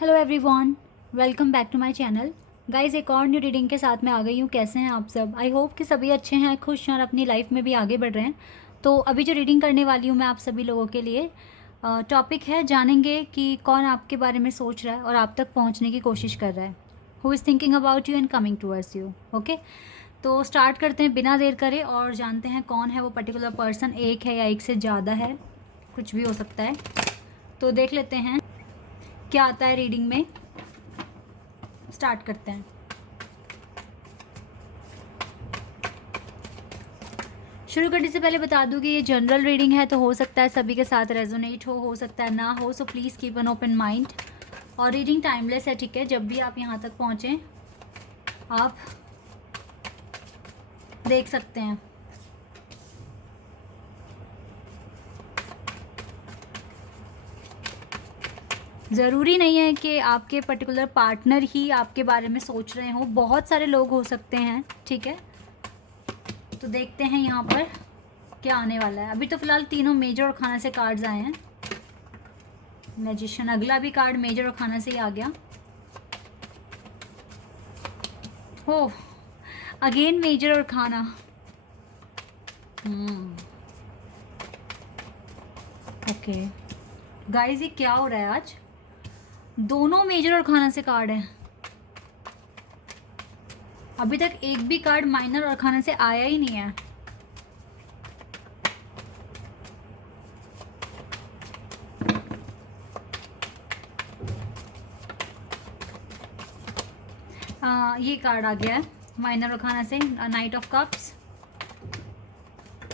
Hello everyone, welcome back to my channel. Guys, एक और new reading के साथ में आ गई हूँ। कैसे हैं आप सब? आई होप कि सभी अच्छे हैं, खुश हैं और अपनी लाइफ में भी आगे बढ़ रहे हैं। तो अभी जो रीडिंग करने वाली हूँ मैं आप सभी लोगों के लिए, टॉपिक है जानेंगे कि कौन आपके बारे में सोच रहा है और आप तक पहुँचने की कोशिश कर रहा है। Who is thinking about you and coming towards you. Okay, तो स्टार्ट करते हैं बिना देर करे और जानते हैं कौन है वो पर्टिकुलर पर्सन। एक है या एक से ज़्यादा है, कुछ भी हो सकता है। तो देख लेते हैं क्या आता है रीडिंग में। स्टार्ट करते हैं। शुरू करने से पहले बता दूं कि ये जनरल रीडिंग है, तो हो सकता है सभी के साथ रेजोनेट हो सकता है ना हो। So please keep an open mind. और रीडिंग टाइमलेस है, ठीक है? जब भी आप यहाँ तक पहुँचें आप देख सकते हैं। ज़रूरी नहीं है कि आपके पर्टिकुलर पार्टनर ही आपके बारे में सोच रहे हो, बहुत सारे लोग हो सकते हैं, ठीक है? तो देखते हैं यहाँ पर क्या आने वाला है। अभी तो फिलहाल तीनों मेजर और खाना से कार्ड्स आए हैं। मैजिशियन, अगला भी कार्ड मेजर और खाना से ही आ गया। हो, अगेन मेजर और खाना। ओके गाइस, ये क्या हो रहा है आज? दोनों मेजर और खाना से कार्ड है। अभी तक एक भी कार्ड माइनर और खाना से आया ही नहीं है। ये कार्ड आ गया है माइनर और खाना से, knight of cups.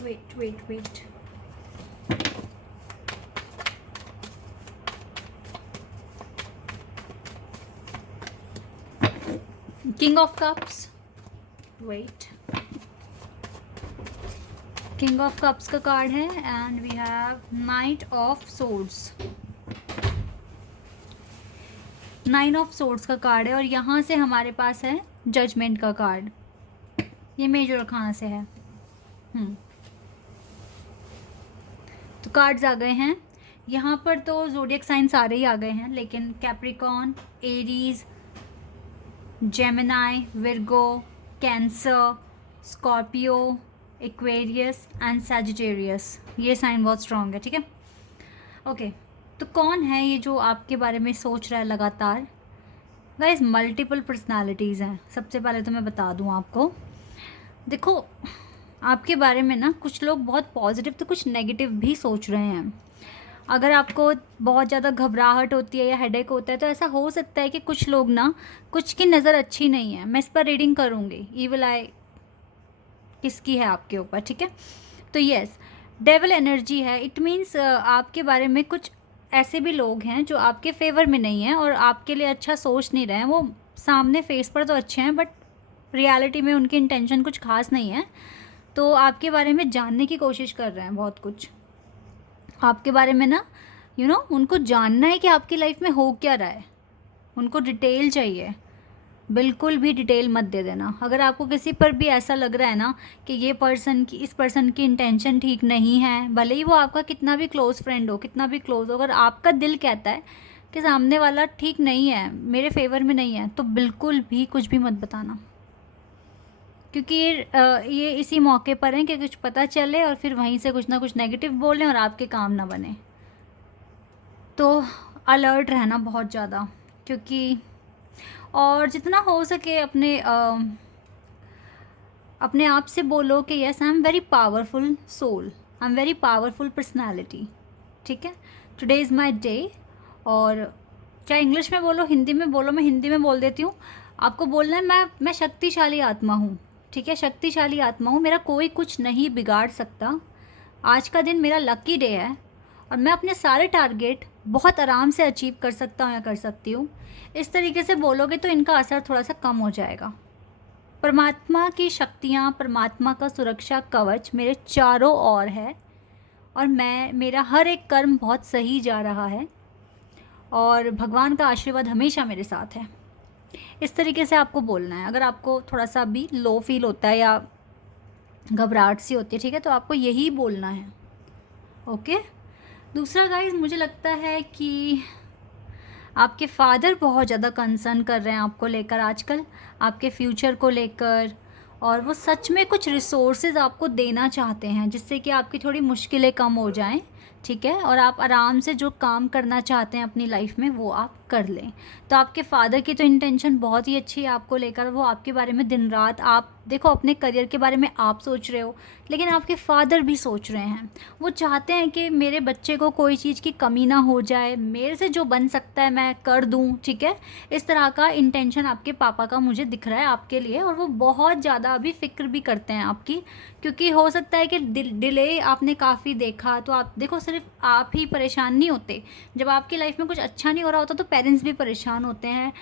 Wait wait wait, king of cups. Wait, king of cups का कार्ड है and we have knight of swords. Nine of swords का कार्ड है और यहाँ से हमारे पास है जजमेंट का कार्ड। ये मेजर और खाना से है। तो कार्ड्स आ गए हैं यहाँ पर। तो ज़ोडिएक साइन सारे ही आ गए हैं, लेकिन Capricorn, Aries, Gemini, Virgo, cancer, Scorpio, Aquarius and Sagittarius, ये साइन बहुत स्ट्रॉन्ग है, ठीक है? ओके, तो कौन है ये जो आपके बारे में सोच रहा है लगातार? गाइस, मल्टीपल पर्सनालिटीज़ हैं। सबसे पहले तो मैं बता दूं आपको, देखो आपके बारे में ना कुछ लोग बहुत पॉजिटिव तो कुछ नेगेटिव भी सोच रहे हैं। अगर आपको बहुत ज़्यादा घबराहट होती है या हेडेक होता है तो ऐसा हो सकता है कि कुछ लोग ना, कुछ की नज़र अच्छी नहीं है। मैं इस पर रीडिंग करूँगी ईविल आई किसकी है आपके ऊपर, ठीक है? तो यस, डेविल एनर्जी है। इट मीन्स आपके बारे में कुछ ऐसे भी लोग हैं जो आपके फेवर में नहीं हैं और आपके लिए अच्छा सोच नहीं रहे हैं। वो सामने फेस पर तो अच्छे हैं बट रियलिटी में उनकी इंटेंशन कुछ खास नहीं है। तो आपके बारे में जानने की कोशिश कर रहे हैं बहुत कुछ आपके बारे में ना, उनको जानना है कि आपकी लाइफ में हो क्या रहा है। उनको डिटेल चाहिए। बिल्कुल भी डिटेल मत दे देना। अगर आपको किसी पर भी ऐसा लग रहा है ना कि इस पर्सन की इंटेंशन ठीक नहीं है, भले ही वो आपका कितना भी क्लोज फ्रेंड हो, कितना भी क्लोज हो, अगर आपका दिल कहता है कि सामने वाला ठीक नहीं है, मेरे फेवर में नहीं है, तो बिल्कुल भी कुछ भी मत बताना। क्योंकि ये इसी मौके पर हैं कि कुछ पता चले और फिर वहीं से कुछ ना कुछ नेगेटिव बोलें और आपके काम ना बने। तो अलर्ट रहना बहुत ज़्यादा, क्योंकि और जितना हो सके अपने आप से बोलो कि yes, I am very powerful soul, I am very powerful personality, ठीक है? Today is my day. और चाहे इंग्लिश में बोलो, हिंदी में बोलो, मैं हिंदी में बोल देती हूँ। आपको बोलना है मैं शक्तिशाली आत्मा हूँ, ठीक है? शक्तिशाली आत्मा हूँ, मेरा कोई कुछ नहीं बिगाड़ सकता। आज का दिन मेरा लकी डे है और मैं अपने सारे टारगेट बहुत आराम से अचीव कर सकता हूँ या कर सकती हूँ। इस तरीके से बोलोगे तो इनका असर थोड़ा सा कम हो जाएगा। परमात्मा की शक्तियाँ, परमात्मा का सुरक्षा कवच मेरे चारों ओर है और मेरा हर एक कर्म बहुत सही जा रहा है और भगवान का आशीर्वाद हमेशा मेरे साथ है। इस तरीके से आपको बोलना है। अगर आपको थोड़ा सा भी लो फील होता है या घबराहट सी होती है, ठीक है, तो आपको यही बोलना है। ओके। दूसरा गाइस, मुझे लगता है कि आपके फादर बहुत ज़्यादा कंसर्न कर रहे हैं आपको लेकर आजकल, आपके फ्यूचर को लेकर, और वो सच में कुछ रिसोर्सेज आपको देना चाहते हैं जिससे कि आपकी थोड़ी मुश्किलें कम हो जाएं, ठीक है, और आप आराम से जो काम करना चाहते हैं अपनी लाइफ में वो आप कर लें। तो आपके फादर की तो इंटेंशन बहुत ही अच्छी है आपको लेकर, वो आपके बारे में दिन रात, आप देखो अपने करियर के बारे में आप सोच रहे हो, लेकिन आपके फादर भी सोच रहे हैं। वो चाहते हैं कि मेरे बच्चे को कोई चीज़ की कमी ना हो जाए, मेरे से जो बन सकता है मैं कर दूं, ठीक है। इस तरह का इंटेंशन आपके पापा का मुझे दिख रहा है आपके लिए, और वो बहुत ज़्यादा अभी फ़िक्र भी करते हैं आपकी, क्योंकि हो सकता है कि डिले आपने काफ़ी देखा। तो आप देखो, सिर्फ आप ही परेशान नहीं होते, जब आपकी लाइफ में कुछ अच्छा नहीं हो रहा होता तो पेरेंट्स भी परेशान होते हैं,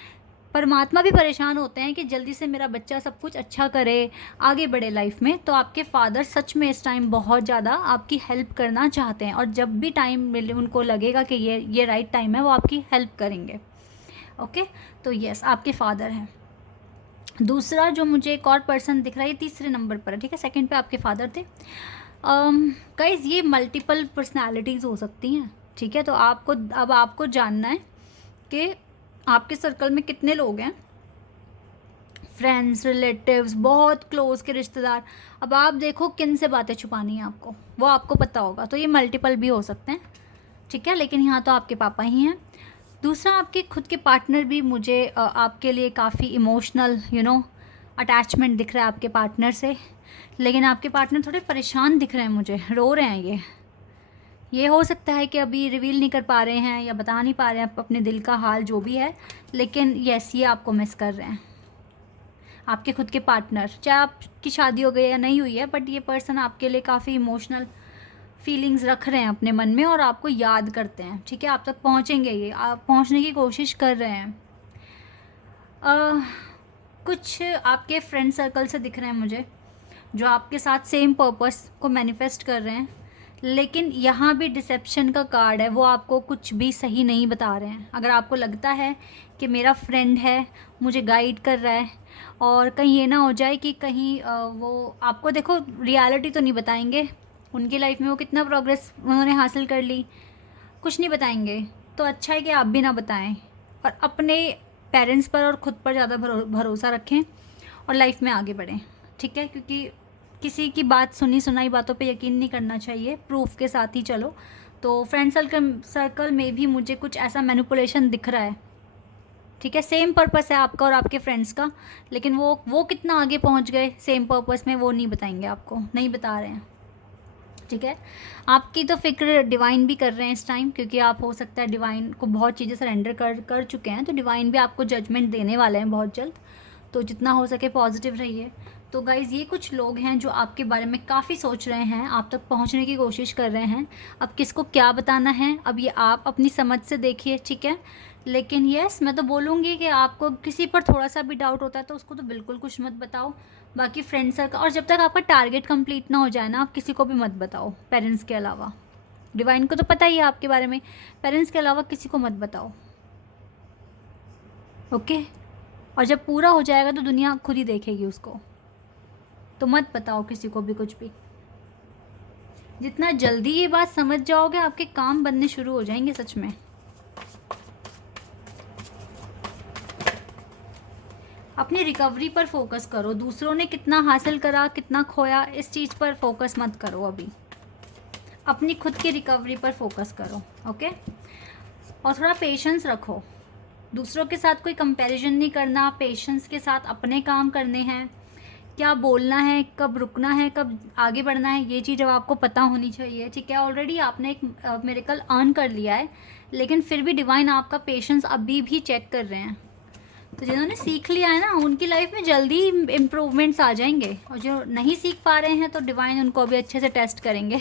परमात्मा भी परेशान होते हैं कि जल्दी से मेरा बच्चा सब कुछ अच्छा करे, आगे बढ़े लाइफ में। तो आपके फादर सच में इस टाइम बहुत ज़्यादा आपकी हेल्प करना चाहते हैं, और जब भी टाइम मिले उनको लगेगा कि ये राइट टाइम है, वो आपकी हेल्प करेंगे। ओके, तो यस, आपके फादर हैं। दूसरा जो मुझे एक और पर्सन दिख रहा है, तीसरे नंबर पर है, ठीक है, सेकंड पे आपके फादर थे। गाइस, ये मल्टीपल पर्सनालिटीज़ हो सकती हैं, ठीक है। तो आपको जानना है कि आपके सर्कल में कितने लोग हैं, फ्रेंड्स, रिलेटिव्स, बहुत क्लोज के रिश्तेदार। अब आप देखो किन से बातें छुपानी है आपको, वो आपको पता होगा। तो ये मल्टीपल भी हो सकते हैं, ठीक है, लेकिन यहाँ तो आपके पापा ही हैं। दूसरा, आपके खुद के पार्टनर भी मुझे आपके लिए काफ़ी इमोशनल अटैचमेंट दिख रहा है आपके पार्टनर से, लेकिन आपके पार्टनर थोड़े परेशान दिख रहे हैं मुझे, रो रहे हैं। ये हो सकता है कि अभी रिवील नहीं कर पा रहे हैं या बता नहीं पा रहे हैं अपने दिल का हाल जो भी है, लेकिन यस, ये आपको मिस कर रहे हैं। आपके खुद के पार्टनर, चाहे आपकी शादी हो गई या नहीं हुई है, बट ये पर्सन आपके लिए काफ़ी इमोशनल फीलिंग्स रख रहे हैं अपने मन में, और आपको याद करते हैं, ठीक है। आप तक पहुँचेंगे, ये आप पहुँचने की कोशिश कर रहे हैं। कुछ आपके फ्रेंड सर्कल से दिख रहे हैं मुझे, जो आपके साथ सेम पर्पस को मैनिफेस्ट कर रहे हैं, लेकिन यहाँ भी डिसेप्शन का कार्ड है, वो आपको कुछ भी सही नहीं बता रहे हैं। अगर आपको लगता है कि मेरा फ्रेंड है, मुझे गाइड कर रहा है, और कहीं ये ना हो जाए कि कहीं वो आपको, देखो, रियलिटी तो नहीं बताएंगे, उनकी लाइफ में वो कितना प्रोग्रेस उन्होंने हासिल कर ली, कुछ नहीं बताएंगे। तो अच्छा है कि आप भी ना बताएं, और अपने पेरेंट्स पर और ख़ुद पर ज़्यादा भरोसा रखें और लाइफ में आगे बढ़ें, ठीक है। क्योंकि किसी की बात, सुनी सुनाई बातों पे यकीन नहीं करना चाहिए, प्रूफ के साथ ही चलो। तो फ्रेंड सर्कल में भी मुझे कुछ ऐसा मैनिपुलेशन दिख रहा है, ठीक है। सेम पर्पस है आपका और आपके फ्रेंड्स का, लेकिन वो कितना आगे पहुंच गए सेम पर्पस में, वो नहीं बताएंगे आपको, नहीं बता रहे हैं, ठीक है। आपकी तो फिक्र डिवाइन भी कर रहे हैं इस टाइम, क्योंकि आप हो सकता है डिवाइन को बहुत चीज़ें सरेंडर कर चुके हैं, तो डिवाइन भी आपको जजमेंट देने वाले हैं बहुत जल्द। तो जितना हो सके पॉजिटिव रहिए। तो गाइज़, ये कुछ लोग हैं जो आपके बारे में काफ़ी सोच रहे हैं, आप तक पहुंचने की कोशिश कर रहे हैं। अब किसको क्या बताना है, अब ये आप अपनी समझ से देखिए, ठीक है। लेकिन यस, मैं तो बोलूँगी कि आपको किसी पर थोड़ा सा भी डाउट होता है तो उसको तो बिल्कुल कुछ मत बताओ। बाकी फ्रेंड सर्कल, और जब तक आपका टारगेट कंप्लीट ना हो जाए ना, आप किसी को भी मत बताओ पेरेंट्स के अलावा। डिवाइन को तो पता ही है आपके बारे में, पेरेंट्स के अलावा किसी को मत बताओ, ओके। और जब पूरा हो जाएगा तो दुनिया खुद ही देखेगी उसको, तो मत बताओ किसी को भी कुछ भी। जितना जल्दी ये बात समझ जाओगे, आपके काम बनने शुरू हो जाएंगे सच में। अपनी रिकवरी पर फोकस करो, दूसरों ने कितना हासिल करा, कितना खोया, इस चीज़ पर फोकस मत करो अभी। अपनी खुद की रिकवरी पर फोकस करो, ओके। और थोड़ा पेशेंस रखो, दूसरों के साथ कोई कंपैरिजन नहीं करना, पेशेंस के साथ अपने काम करने हैं। क्या बोलना है, कब रुकना है, कब आगे बढ़ना है, ये चीज़ अब आपको पता होनी चाहिए, ठीक है। ऑलरेडी आपने एक मिरेकल अर्न कर लिया है, लेकिन फिर भी डिवाइन आपका पेशेंस अभी भी चेक कर रहे हैं। तो जिन्होंने सीख लिया है ना, उनकी लाइफ में जल्दी इम्प्रूवमेंट्स आ जाएंगे, और जो नहीं सीख पा रहे हैं तो डिवाइन उनको अभी अच्छे से टेस्ट करेंगे।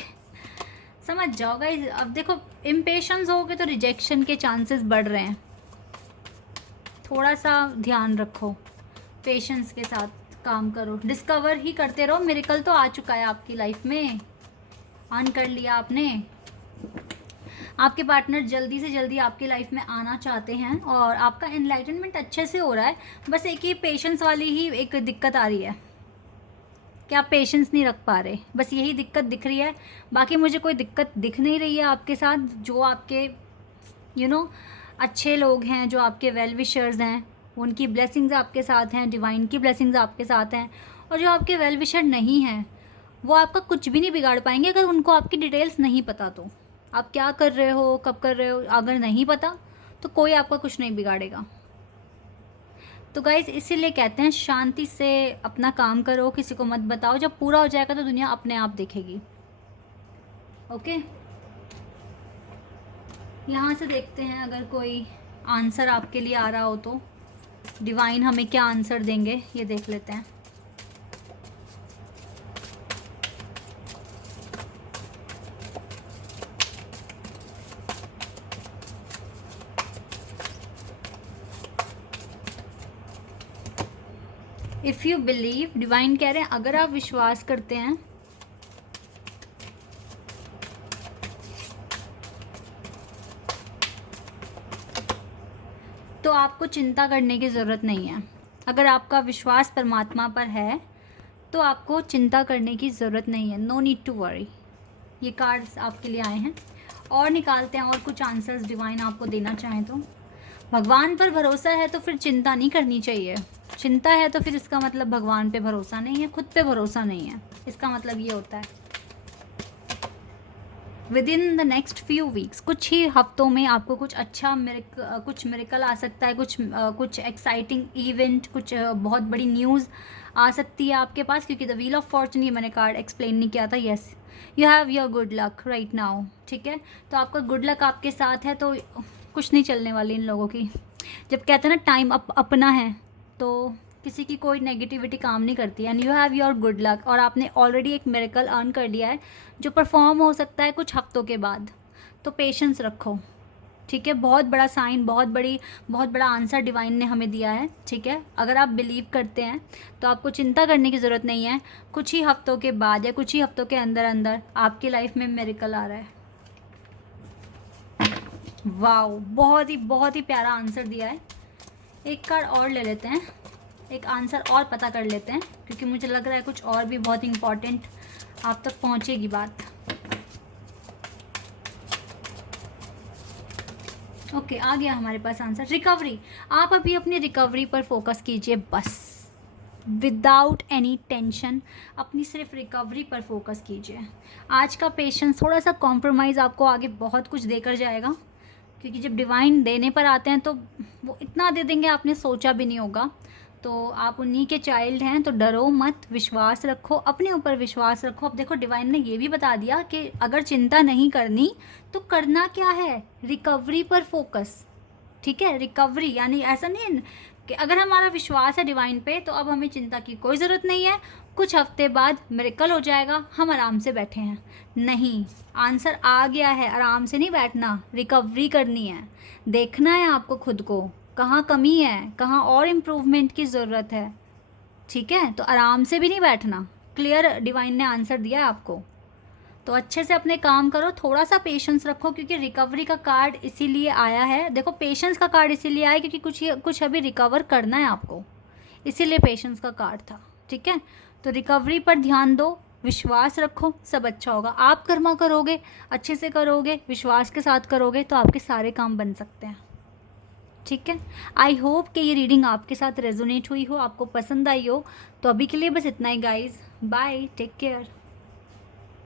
समझ जाओ गाइस। अब देखो, इम्पेशेंस हो गए तो रिजेक्शन के चांसेस बढ़ रहे हैं, थोड़ा सा ध्यान रखो, पेशेंस के साथ काम करो, डिस्कवर ही करते रहो। मिरेकल तो आ चुका है आपकी लाइफ में, अर्न कर लिया आपने। आपके पार्टनर जल्दी से जल्दी आपकी लाइफ में आना चाहते हैं, और आपका एनलाइटनमेंट अच्छे से हो रहा है। बस एक ही पेशेंस वाली ही एक दिक्कत आ रही है कि आप पेशेंस नहीं रख पा रहे, बस यही दिक्कत दिख रही है। बाकी मुझे कोई दिक्कत दिख नहीं रही है आपके साथ, जो आपके अच्छे लोग हैं जो आपके वेल विशर्स हैं, उनकी ब्लेसिंग्स आपके साथ हैं, डिवाइन की ब्लेसिंग्स आपके साथ हैं। और जो आपके वेल विशर नहीं हैं वो आपका कुछ भी नहीं बिगाड़ पाएंगे अगर उनको आपकी डिटेल्स नहीं पता तो। आप क्या कर रहे हो, कब कर रहे हो, अगर नहीं पता तो कोई आपका कुछ नहीं बिगाड़ेगा। तो गाइज़ इसीलिए कहते हैं शांति से अपना काम करो, किसी को मत बताओ। जब पूरा हो जाएगा तो दुनिया अपने आप देखेगी। ओके, यहाँ से देखते हैं अगर कोई आंसर आपके लिए आ रहा हो तो डिवाइन हमें क्या आंसर देंगे ये देख लेते हैं। इफ़ यू बिलीव, डिवाइन कह रहे हैं अगर आप विश्वास करते हैं तो आपको चिंता करने की ज़रूरत नहीं है। अगर आपका विश्वास परमात्मा पर है तो आपको चिंता करने की ज़रूरत नहीं है। No need to worry. ये कार्ड्स आपके लिए आए हैं और निकालते हैं और कुछ आंसर्स डिवाइन आपको देना चाहें तो। भगवान पर भरोसा है तो फिर चिंता नहीं करनी चाहिए। चिंता है तो फिर इसका मतलब भगवान पे भरोसा नहीं है, खुद पे भरोसा नहीं है, इसका मतलब ये होता है। With in the next few weeks, कुछ ही हफ्तों में आपको कुछ अच्छा कुछ मिरेकल आ सकता है, कुछ एक्साइटिंग इवेंट, कुछ बहुत बड़ी न्यूज़ आ सकती है आपके पास, क्योंकि द व्हील ऑफ फॉर्चून, ये मैंने कार्ड एक्सप्लेन नहीं किया था। Yes, you have your good luck right now. ठीक है, तो आपका गुड लक आपके साथ है, तो कुछ नहीं चलने वाली इन लोगों की। जब कहते हैं ना टाइम अपना है तो किसी की कोई नेगेटिविटी काम नहीं करती। And you have your good luck, और आपने ऑलरेडी एक मिरेकल अर्न कर लिया है जो परफॉर्म हो सकता है कुछ हफ्तों के बाद। तो पेशेंस रखो। ठीक है, बहुत बड़ा साइन, बहुत बड़ा आंसर डिवाइन ने हमें दिया है। ठीक है, अगर आप बिलीव करते हैं तो आपको चिंता करने की ज़रूरत नहीं है। कुछ ही हफ्तों के बाद या कुछ ही हफ्तों के अंदर अंदर आपकी लाइफ में मिरेकल आ रहा है। वाओ, बहुत ही प्यारा आंसर दिया है। एक कार्ड और ले लेते हैं, एक आंसर और पता कर लेते हैं, क्योंकि मुझे लग रहा है कुछ और भी बहुत इम्पॉर्टेंट आप तक पहुंचेगी बात। ओके, आ गया हमारे पास आंसर। रिकवरी। आप अभी अपनी रिकवरी पर फोकस कीजिए बस, विदाउट एनी टेंशन। अपनी सिर्फ रिकवरी पर फोकस कीजिए। आज का पेशेंस, थोड़ा सा कॉम्प्रोमाइज़ आपको आगे बहुत कुछ देकर जाएगा, क्योंकि जब डिवाइन देने पर आते हैं तो वो इतना दे देंगे आपने सोचा भी नहीं होगा। तो आप उन्हीं के चाइल्ड हैं, तो डरो मत, विश्वास रखो, अपने ऊपर विश्वास रखो। अब देखो डिवाइन ने ये भी बता दिया कि अगर चिंता नहीं करनी तो करना क्या है, रिकवरी पर फोकस। ठीक है, रिकवरी यानी ऐसा नहीं कि अगर हमारा विश्वास है डिवाइन पे तो अब हमें चिंता की कोई ज़रूरत नहीं है, कुछ हफ्ते बाद मिरेकल हो जाएगा, हम आराम से बैठे हैं। नहीं, आंसर आ गया है, आराम से नहीं बैठना, रिकवरी करनी है। देखना है आपको खुद को, कहाँ कमी है, कहाँ और इम्प्रूवमेंट की ज़रूरत है। ठीक है, तो आराम से भी नहीं बैठना। क्लियर डिवाइन ने आंसर दिया है आपको, तो अच्छे से अपने काम करो, थोड़ा सा पेशेंस रखो, क्योंकि रिकवरी का कार्ड इसीलिए आया है। देखो पेशेंस का कार्ड इसीलिए आया क्योंकि कुछ अभी रिकवर करना है आपको, इसीलिए पेशेंस का कार्ड था। ठीक है, तो रिकवरी पर ध्यान दो, विश्वास रखो, सब अच्छा होगा। आप कर्मा करोगे, अच्छे से करोगे, विश्वास के साथ करोगे तो आपके सारे काम बन सकते हैं। ठीक है, आई होप कि ये रीडिंग आपके साथ रेजोनेट हुई हो, आपको पसंद आई हो। तो अभी के लिए बस इतना ही गाइज, बाय, टेक केयर।